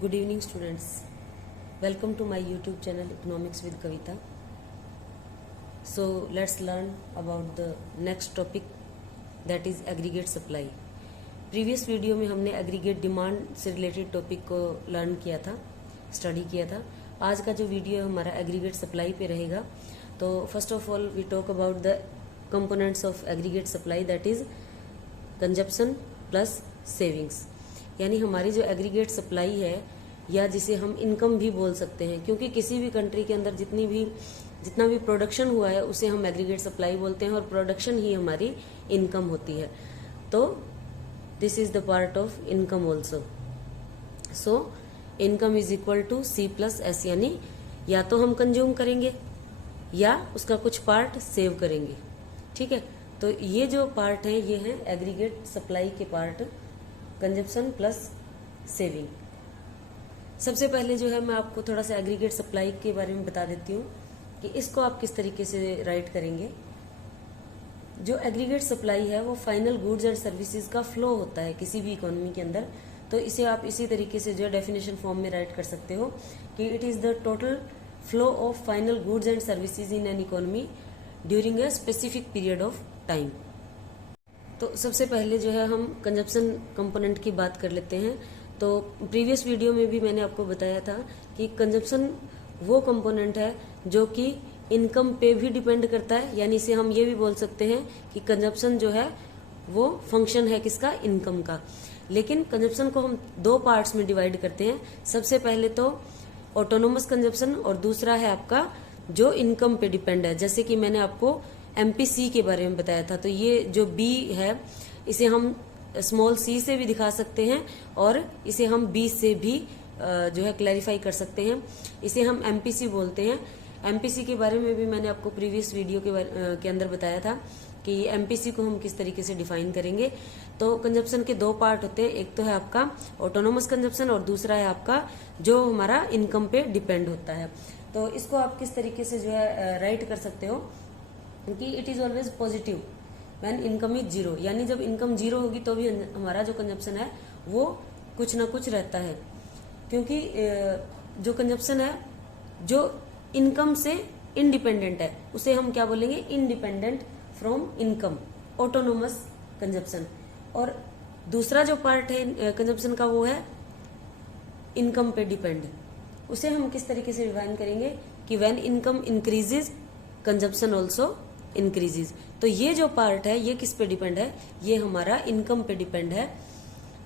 Good evening, students. Welcome to my YouTube channel Economics with Kavita. So let's learn about the next topic, that is aggregate supply. Previous video में हमने aggregate demand से related topic को learn किया था, study किया था. आज का जो वीडियो हमारा एग्रीगेट सप्लाई पे रहेगा. तो first of all we talk about the components of aggregate supply, that is consumption plus savings. यानी हमारी जो एग्रीगेट सप्लाई है, या जिसे हम इनकम भी बोल सकते हैं, क्योंकि किसी भी कंट्री के अंदर जितना भी प्रोडक्शन हुआ है उसे हम एग्रीगेट सप्लाई बोलते हैं, और प्रोडक्शन ही हमारी इनकम होती है. तो this is the part of income also. So income is equal to C plus S, यानी या तो हम कंज्यूम करेंगे या उसका कुछ पार्ट सेव करेंगे. ठीक है, तो ये जो पार्ट है ये है एग्रीगेट सप्लाई के पार्ट, कंजप्शन प्लस सेविंग. सबसे पहले जो है मैं आपको थोड़ा सा एग्रीगेट सप्लाई के बारे में बता देती हूँ कि इसको आप किस तरीके से राइट करेंगे. जो एग्रीगेट सप्लाई है वो फाइनल गुड्स एंड सर्विसेज का फ्लो होता है किसी भी इकोनॉमी के अंदर. तो इसे आप इसी तरीके से जो है डेफिनेशन फॉर्म में राइट कर सकते हो कि it is the total flow of final goods and services in an economy during a specific period of time. तो सबसे पहले जो है हम कंजप्शन कंपोनेंट की बात कर लेते हैं. तो प्रीवियस वीडियो में भी मैंने आपको बताया था कि कंजप्शन वो कंपोनेंट है जो कि इनकम पे भी डिपेंड करता है. यानी इसे हम ये भी बोल सकते हैं कि कंजप्शन जो है वो फंक्शन है किसका, इनकम का. लेकिन कंजप्शन को हम दो पार्ट्स में डिवाइड करते हैं. सबसे पहले तो ऑटोनोमस कंजप्शन, और दूसरा है आपका जो इनकम पे डिपेंड है. जैसे कि मैंने आपको एमपीसी के बारे में बताया था. तो ये जो बी है इसे हम स्मॉल सी से भी दिखा सकते हैं, और इसे हम बी से भी जो है क्लैरिफाई कर सकते हैं. इसे हम एमपीसी बोलते हैं. एमपीसी के बारे में भी मैंने आपको प्रीवियस वीडियो के अंदर बताया था कि एमपीसी को हम किस तरीके से डिफाइन करेंगे. तो कंजप्शन के दो पार्ट होते हैं, एक तो है आपका ऑटोनोमस कंजप्शन और दूसरा है आपका जो हमारा इनकम पे डिपेंड होता है. तो इसको आप किस तरीके से जो है राइट कर सकते हो कि it is always positive when income is zero. यानी जब इनकम जीरो होगी तो भी हमारा जो कंजप्शन है वो कुछ ना कुछ रहता है, क्योंकि जो कंजप्शन है जो इनकम से इंडिपेंडेंट है उसे हम क्या बोलेंगे, independent from income, autonomous consumption. और दूसरा जो पार्ट है कंजप्शन का वो है इनकम पे डिपेंड. उसे हम किस तरीके से डिफाइन करेंगे कि when income increases consumption also increases. तो ये जो पार्ट है ये किस पे डिपेंड है, ये हमारा इनकम पे डिपेंड है,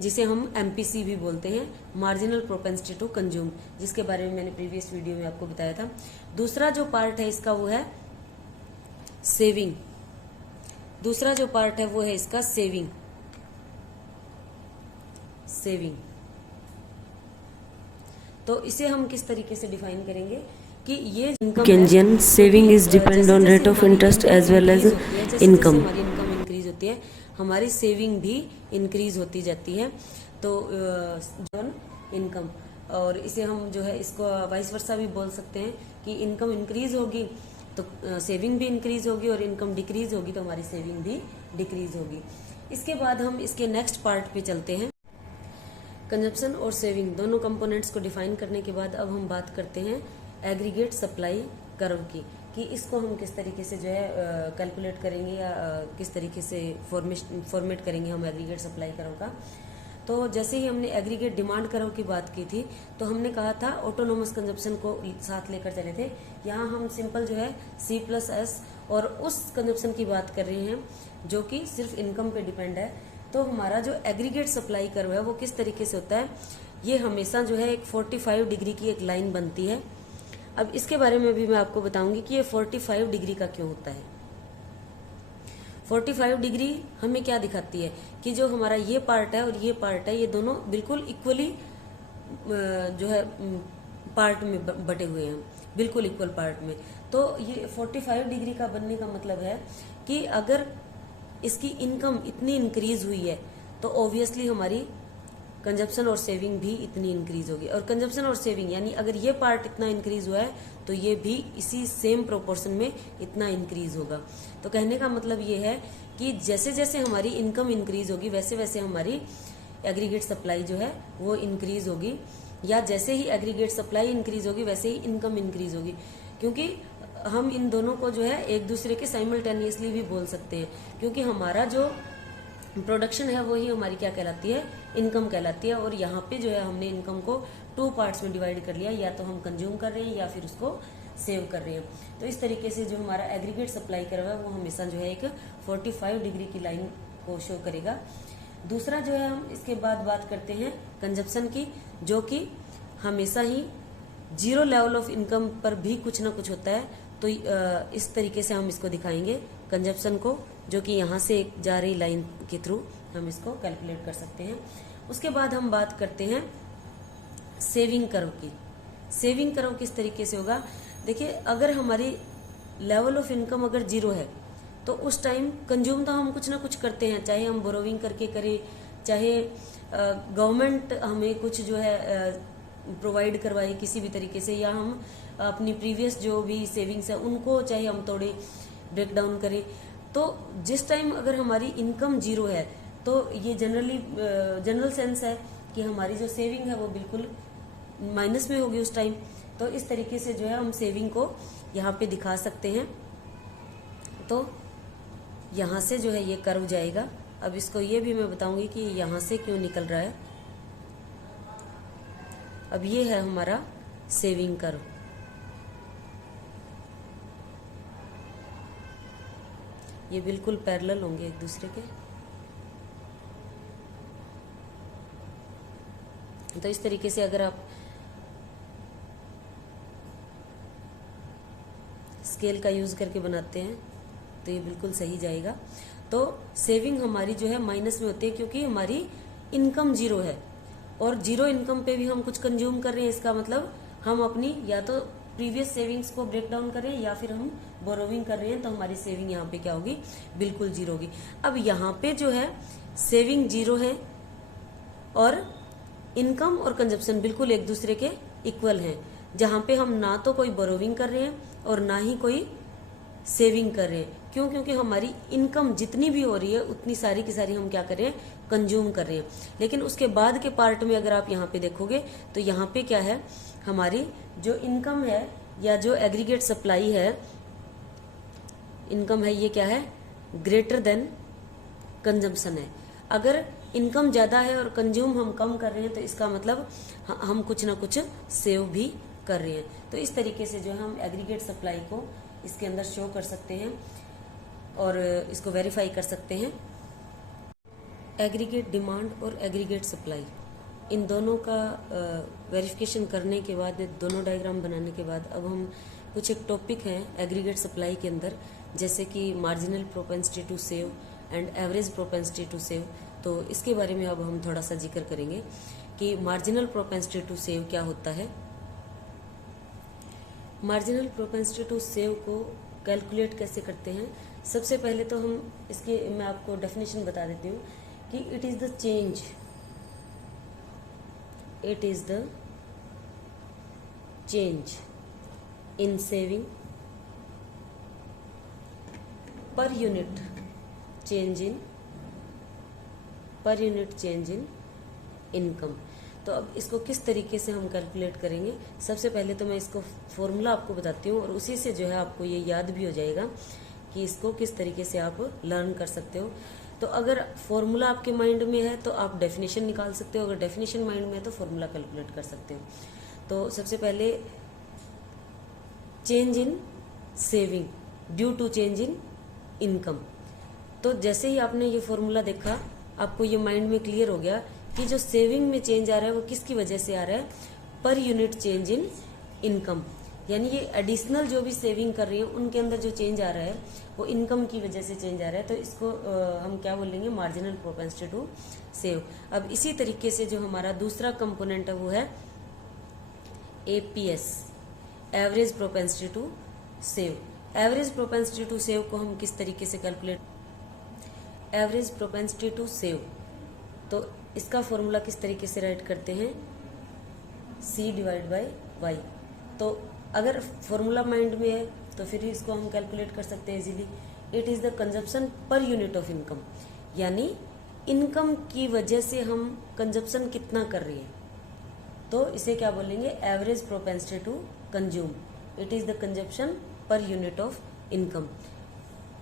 जिसे हम एमपीसी भी बोलते हैं, मार्जिनल प्रोपेंसिटी टू कंज्यूम, जिसके बारे में मैंने प्रीवियस वीडियो में आपको बताया था. दूसरा जो पार्ट है इसका वो है सेविंग. दूसरा जो पार्ट है वो है इसका सेविंग. तो इसे हम किस तरीके से डिफाइन करेंगे कि ये income saving is depend on rate of interest as well as income. हमारी इनकम इंक्रीज होती है, हमारी सेविंग भी इंक्रीज होती जाती है. तो इनकम, और इसे हम जो है इसको वाइस वर्सा भी बोल सकते हैं कि इनकम इंक्रीज होगी तो सेविंग भी इंक्रीज होगी, और इनकम डिक्रीज होगी तो हमारी सेविंग भी डिक्रीज होगी. इसके बाद हम इसके नेक्स्ट पार्ट पे चलते हैं. कंजप्शन और सेविंग दोनों कंपोनेंट्स को डिफाइन करने के बाद अब हम बात करते हैं एग्रीगेट सप्लाई कर्व की, कि इसको हम किस तरीके से जो है कैलकुलेट करेंगे, या किस तरीके से फॉर्मेट करेंगे हम एग्रीगेट सप्लाई कर्व का. तो जैसे ही हमने एग्रीगेट डिमांड कर्व की बात की थी तो हमने कहा था ऑटोनोमस कंजप्शन को साथ लेकर चले थे. यहाँ हम सिंपल जो है सी प्लस एस और उस कंजप्शन की बात कर रहे हैं जो कि सिर्फ इनकम पे डिपेंड है. तो हमारा जो एग्रीगेट सप्लाई कर्व है वो किस तरीके से होता है, ये हमेशा जो है एक 45 डिग्री की एक लाइन बनती है. अब इसके बारे में भी मैं आपको बताऊंगी कि ये 45 डिग्री का क्यों होता है. 45 डिग्री हमें क्या दिखाती है कि जो हमारा ये पार्ट है और ये पार्ट है, ये दोनों बिल्कुल इक्वली जो है पार्ट में बटे हुए हैं, बिल्कुल इक्वल पार्ट में. तो ये 45 डिग्री का बनने का मतलब है कि अगर इसकी इनकम इतनी इंक्रीज हुई है तो ऑब्वियसली हमारी कंजप्शन और सेविंग भी इतनी इंक्रीज होगी. और कंजप्शन और सेविंग यानी अगर ये पार्ट इतना इंक्रीज हुआ है तो ये भी इसी सेम प्रोपोर्शन में इतना इंक्रीज होगा. तो कहने का मतलब ये है कि जैसे जैसे हमारी इनकम इंक्रीज होगी वैसे वैसे हमारी एग्रीगेट सप्लाई जो है वो इंक्रीज होगी. या जैसे ही एग्रीगेट सप्लाई इंक्रीज होगी वैसे ही इनकम इंक्रीज होगी, क्योंकि हम इन दोनों को जो है एक दूसरे के साइमल्टेनियसली भी बोल सकते हैं, क्योंकि हमारा जो प्रोडक्शन है वही हमारी क्या कहलाती है, इनकम कहलाती है। और यहाँ पे जो है हमने इनकम को 2 पार्ट्स में डिवाइड कर लिया, या तो हम कंज्यूम कर रहे हैं या फिर उसको सेव कर रहे हैं। तो इस तरीके से जो हमारा एग्रीगेट सप्लाई कर रहा है वो हमेशा जो है एक 45 डिग्री की लाइन को शो करेगा। दूसरा जो है हम इसके बाद बात करते हैं कंजप्शन की, जो कि हमेशा ही जीरो लेवल ऑफ इनकम पर भी कुछ ना कुछ होता है। तो इस तरीके से हम इसको दिखाएंगे कंजप्शन को, जो कि यहाँ से जा रही लाइन के थ्रू हम इसको कैलकुलेट कर सकते हैं। उसके बाद हम बात करते हैं सेविंग कर्व की। सेविंग कर्व किस तरीके से होगा, देखिए अगर हमारी लेवल ऑफ इनकम अगर जीरो है तो उस टाइम कंज्यूम तो हम कुछ ना कुछ करते हैं, चाहे हम बोरोविंग करके करें, चाहे गवर्नमेंट हमें कुछ जो है प्रोवाइड करवाए किसी भी तरीके से, या हम अपनी प्रीवियस जो भी सेविंग्स है उनको चाहे हम थोड़े ब्रेक डाउन करें। तो जिस टाइम अगर हमारी इनकम जीरो है तो ये जनरल सेंस है कि हमारी जो सेविंग है वो बिल्कुल माइनस में होगी उस टाइम। तो इस तरीके से जो है हम सेविंग को यहाँ पे दिखा सकते हैं। तो यहाँ से जो है ये कर्व जाएगा। अब इसको ये भी मैं बताऊंगी कि यहाँ से क्यों निकल रहा है। अब ये है हमारा सेविंग कर्व। ये बिल्कुल पैरेलल होंगे एक दूसरे के। तो इस तरीके से अगर आप स्केल का यूज करके बनाते हैं तो ये बिल्कुल सही जाएगा। तो सेविंग हमारी जो है माइनस में होती है, क्योंकि हमारी इनकम जीरो है और जीरो इनकम पे भी हम कुछ कंज्यूम कर रहे हैं। इसका मतलब हम अपनी या तो प्रीवियस सेविंग्स को ब्रेक डाउन कर रहे हैं या फिर हम बोरोविंग कर रहे हैं, तो हमारी सेविंग यहाँ पे क्या होगी, बिल्कुल जीरो होगी। अब यहाँ पे जो है सेविंग जीरो है और इनकम और कंजप्शन बिल्कुल एक दूसरे के इक्वल हैं, जहां पे हम ना तो कोई बोरोविंग कर रहे हैं और ना ही कोई सेविंग कर रहे हैं। क्यों? क्योंकि हमारी इनकम जितनी भी हो रही है उतनी सारी की सारी हम क्या कर रहे हैं, कंज्यूम कर रहे हैं। लेकिन उसके बाद के पार्ट में अगर आप यहाँ पे देखोगे तो यहाँ पे क्या है, हमारी जो इनकम है या जो एग्रीगेट सप्लाई है, इनकम है, ये क्या है, ग्रेटर देन कंजम्पशन है। अगर इनकम ज्यादा है और कंज्यूम हम कम कर रहे हैं तो इसका मतलब हम कुछ ना कुछ सेव भी कर रहे हैं। तो इस तरीके से जो हम एग्रीगेट सप्लाई को इसके अंदर शो कर सकते हैं और इसको वेरीफाई कर सकते हैं। एग्रीगेट डिमांड और एग्रीगेट सप्लाई, इन दोनों का वेरिफिकेशन करने के बाद, दोनों डायग्राम बनाने के बाद, अब हम कुछ एक टॉपिक हैं एग्रीगेट सप्लाई के अंदर, जैसे कि marginal propensity to save and average propensity to save. तो इसके बारे में अब हम थोड़ा सा जिक्र करेंगे कि मार्जिनल प्रोपेंसिटी टू सेव क्या होता है। मार्जिनल प्रोपेंसिटी टू सेव को कैलकुलेट कैसे करते हैं, सबसे पहले तो हम इसके, मैं आपको डेफिनेशन बता देती हूँ कि it is the change in saving per unit change in income. तो अब इसको किस तरीके से हम कैलकुलेट करेंगे, सबसे पहले तो मैं इसको फॉर्मूला आपको बताती हूँ और उसी से जो है आपको ये याद भी हो जाएगा कि इसको किस तरीके से आप लर्न कर सकते हो। तो अगर फॉर्मूला आपके माइंड में है तो आप डेफिनेशन निकाल सकते हो, अगर डेफिनेशन माइंड में है तो फॉर्मूला कैलकुलेट कर सकते हो। तो सबसे पहले change in saving due to change in income. तो जैसे ही आपने ये फॉर्मूला देखा, आपको ये माइंड में क्लियर हो गया कि जो सेविंग में चेंज आ रहा है वो किसकी वजह से आ रहा है, per unit change in income. यानी ये एडिशनल जो भी सेविंग कर रही है उनके अंदर जो चेंज आ रहा है वो इनकम की वजह से चेंज आ रहा है। तो इसको हम क्या बोलेंगे, मार्जिनल प्रोपेंसिटी टू सेव। अब इसी तरीके से जो हमारा दूसरा कंपोनेंट है वो है APS, average propensity to save. Average propensity to save को हम किस तरीके से calculate, average propensity to save, तो इसका फॉर्मूला किस तरीके से राइट करते हैं, C/Y। तो अगर फॉर्मूला माइंड में है तो फिर इसको हम कैलकुलेट कर सकते हैं easily. It is the consumption per unit of income, यानी इनकम की वजह से हम कंजप्शन कितना कर रहे हैं। तो इसे क्या बोलेंगे, average propensity to consume, it is the consumption per unit of income.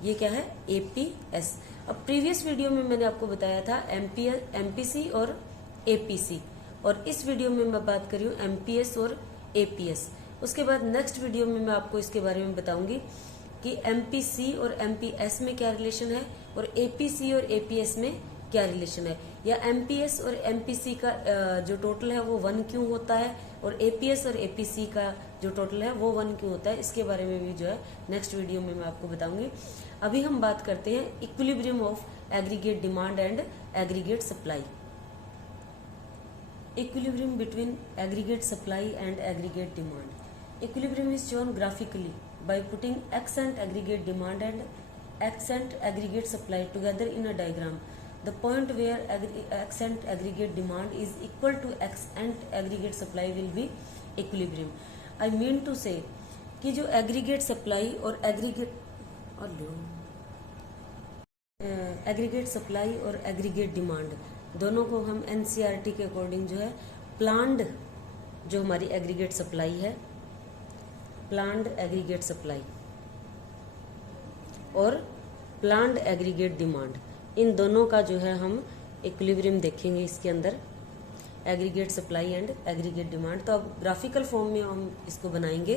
ये क्या है, एपीएस। अब प्रीवियस वीडियो में मैंने आपको बताया था एमपीसी और एपीसी, और इस वीडियो में मैं बात कर रही हूँ एमपीएस और एपीएस। उसके बाद नेक्स्ट वीडियो में मैं आपको इसके बारे में बताऊंगी कि एमपीसी और एमपीएस में क्या रिलेशन है और एपीसी और एपीएस में क्या रिलेशन है, या एमपीएस और एमपीसी का जो टोटल है वो 1 क्यों होता है और एपीएस और एपीसी का जो टोटल है वो 1 क्यों होता है। इसके बारे में भी जो है नेक्स्ट वीडियो में मैं आपको बताऊंगी। अभी हम बात करते हैं equilibrium of aggregate demand and aggregate supply. Equilibrium between aggregate supply and aggregate demand. Equilibrium is shown graphically by putting x and aggregate demand and x and aggregate supply together in a diagram. The point where x and aggregate demand is equal to x and aggregate supply will be equilibrium. I mean to say कि जो aggregate supply और aggregate supply और aggregate demand दोनों को हम NCERT के according जो है प्लान्ड, जो हमारी एग्रीगेट सप्लाई है, प्लान्ड एग्रीगेट सप्लाई और प्लान्ड एग्रीगेट डिमांड, इन दोनों का जो है हम इक्विलिब्रियम देखेंगे इसके अंदर, aggregate supply and aggregate demand. तो अब ग्राफिकल फॉर्म में हम इसको बनाएंगे।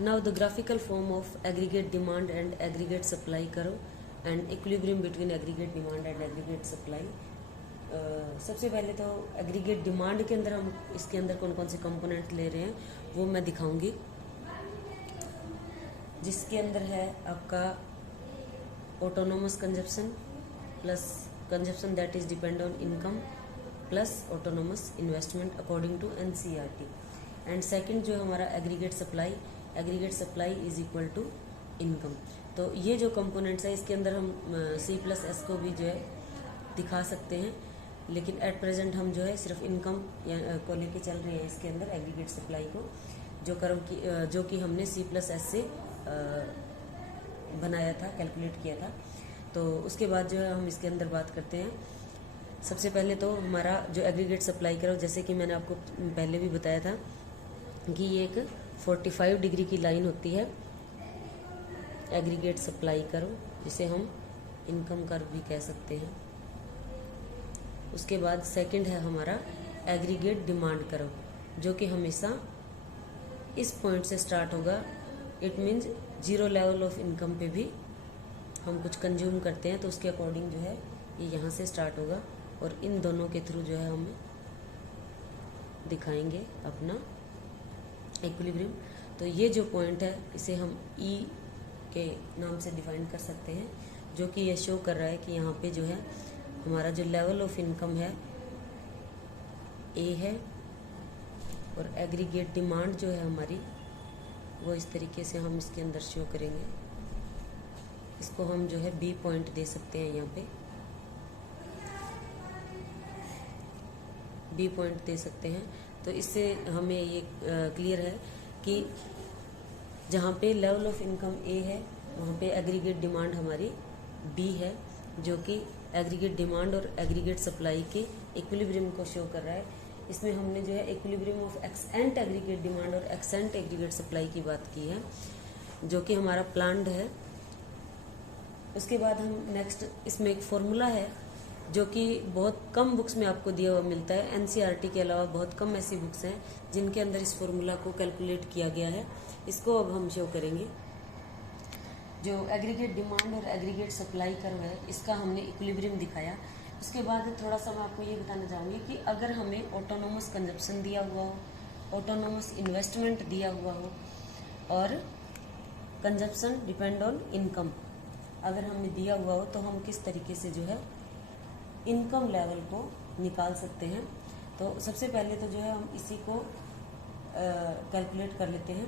Now the graphical form of aggregate demand and aggregate supply करो and equilibrium between aggregate demand and aggregate supply. सबसे पहले तो एग्रीगेट डिमांड के अंदर हम इसके अंदर कौन कौन से कंपोनेंट ले रहे हैं वो मैं दिखाऊंगी, जिसके अंदर है आपका autonomous consumption plus consumption that is depend on income plus autonomous investment according to NCERT. And second जो हमारा aggregate supply is equal to income. तो ये जो कंपोनेंट्स है इसके अंदर हम C+S को भी जो है दिखा सकते हैं, लेकिन एट प्रेजेंट हम जो है सिर्फ इनकम को लेके चल रहे हैं इसके अंदर एग्रीगेट सप्लाई को, जो कि हमने C+S से बनाया था, कैलकुलेट किया था। तो उसके बाद जो है हम इसके अंदर बात करते हैं। सबसे पहले तो हमारा जो एग्रीगेट सप्लाई करो, जैसे कि मैंने आपको पहले भी बताया था कि ये एक 45 डिग्री की लाइन होती है एग्रीगेट सप्लाई करो, जिसे हम इनकम कर्व भी कह सकते हैं। उसके बाद सेकंड है हमारा एग्रीगेट डिमांड कर्व, जो कि हमेशा इस पॉइंट से स्टार्ट होगा। It means 0 level of income पे भी हम कुछ कंज्यूम करते हैं तो उसके अकॉर्डिंग जो है ये यहाँ से स्टार्ट होगा, और इन दोनों के थ्रू जो है हम दिखाएंगे अपना इक्विलिब्रियम। तो ये जो पॉइंट है इसे हम ई के नाम से डिफाइन कर सकते हैं, जो कि ये शो कर रहा है कि यहाँ पे जो है हमारा जो लेवल ऑफ इनकम है ए है, और एग्रीगेट डिमांड जो है हमारी वो इस तरीके से हम इसके अंदर शो करेंगे। इसको हम जो है बी पॉइंट दे सकते हैं, यहाँ पे बी पॉइंट दे सकते हैं। तो इससे हमें ये क्लियर है कि जहाँ पे लेवल ऑफ इनकम ए है वहाँ पे एग्रीगेट डिमांड हमारी बी है, जो कि एग्रीगेट डिमांड और एग्रीगेट सप्लाई के इक्विलिब्रियम को शो कर रहा है। इसमें हमने जो है equilibrium of accent aggregate demand और एक्सेंट एग्रीगेट सप्लाई की बात की है, जो कि हमारा प्लान्ड है। उसके बाद हम नेक्स्ट, इसमें एक फॉर्मूला है जो कि बहुत कम बुक्स में आपको दिया हुआ मिलता है। एनसीईआरटी के अलावा बहुत कम ऐसी बुक्स हैं जिनके अंदर इस फॉर्मूला को कैलकुलेट किया गया है। इसको अब हम शो करेंगे। जो एग्रीगेट डिमांड और एग्रीगेट सप्लाई कर्व है, इसका हमने इक्विलिब्रियम दिखाया। उसके बाद थोड़ा सा मैं आपको ये बताना चाहूँगी कि अगर हमें ऑटोनोमस कंजप्शन दिया हुआ हो, ऑटोनोमस इन्वेस्टमेंट दिया हुआ हो और कंजप्शन डिपेंड ऑन इनकम अगर हमें दिया हुआ हो, तो हम किस तरीके से जो है इनकम लेवल को निकाल सकते हैं। तो सबसे पहले तो जो है हम इसी को कैलकुलेट कर लेते हैं।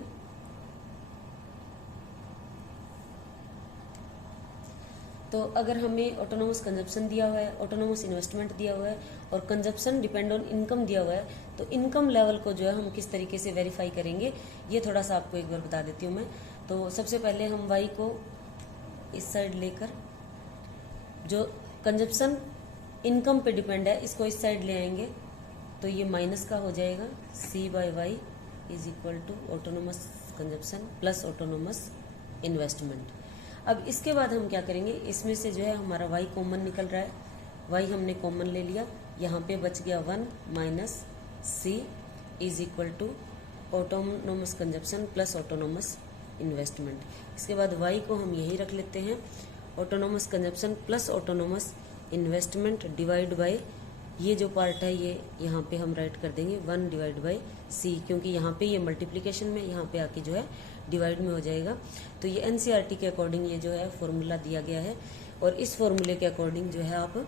तो अगर हमें ऑटोनोमस कंजप्शन दिया हुआ है, ऑटोनोमस इन्वेस्टमेंट दिया हुआ है और कंजप्शन डिपेंड ऑन इनकम दिया हुआ है, तो इनकम लेवल को जो है हम किस तरीके से वेरीफाई करेंगे, ये थोड़ा सा आपको एक बार बता देती हूँ मैं। तो सबसे पहले हम y को इस साइड लेकर जो कंजप्शन इनकम पे डिपेंड है, इसको इस साइड ले आएंगे तो ये माइनस का हो जाएगा, C/Y is equal to autonomous consumption plus autonomous investment. अब इसके बाद हम क्या करेंगे, इसमें से जो है हमारा y कॉमन निकल रहा है, y हमने कॉमन ले लिया, यहाँ पे बच गया 1 minus C is equal to autonomous consumption plus autonomous investment. इसके बाद y को हम यही रख लेते हैं, autonomous consumption plus autonomous investment divide by, ये जो पार्ट है ये यहाँ पे हम राइट कर देंगे 1 डिवाइड बाई C, क्योंकि यहाँ पे ये मल्टीप्लिकेशन में, यहाँ पे आके जो है डिवाइड में हो जाएगा। तो ये NCERT के अकॉर्डिंग ये जो है फॉर्मूला दिया गया है, और इस फॉर्मूले के अकॉर्डिंग जो है आप,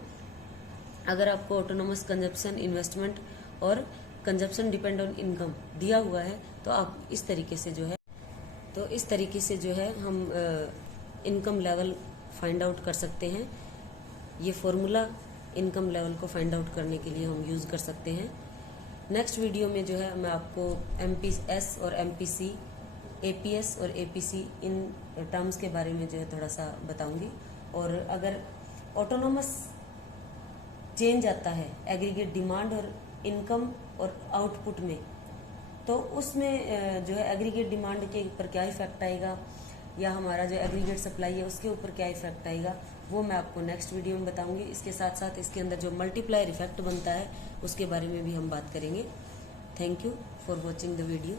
अगर आपको ऑटोनोमस कंजप्शन इन्वेस्टमेंट और कंजप्शन डिपेंड ऑन इनकम दिया हुआ है तो आप इस तरीके से जो है हम इनकम लेवल फाइंड आउट कर सकते हैं। ये फॉर्मूला इनकम लेवल को फाइंड आउट करने के लिए हम यूज़ कर सकते हैं। नेक्स्ट वीडियो में जो है मैं आपको MPS और MPC, APS और APC इन टर्म्स के बारे में जो है थोड़ा सा बताऊंगी। और अगर ऑटोनोमस चेंज आता है एग्रीगेट डिमांड और इनकम और आउटपुट में, तो उसमें जो है एग्रीगेट डिमांड के ऊपर क्या इफेक्ट आएगा, या हमारा जो एग्रीगेट सप्लाई है उसके ऊपर क्या इफेक्ट आएगा, वो मैं आपको नेक्स्ट वीडियो में बताऊंगी। इसके साथ साथ इसके अंदर जो मल्टीप्लायर इफेक्ट बनता है उसके बारे में भी हम बात करेंगे। Thank you for watching the video.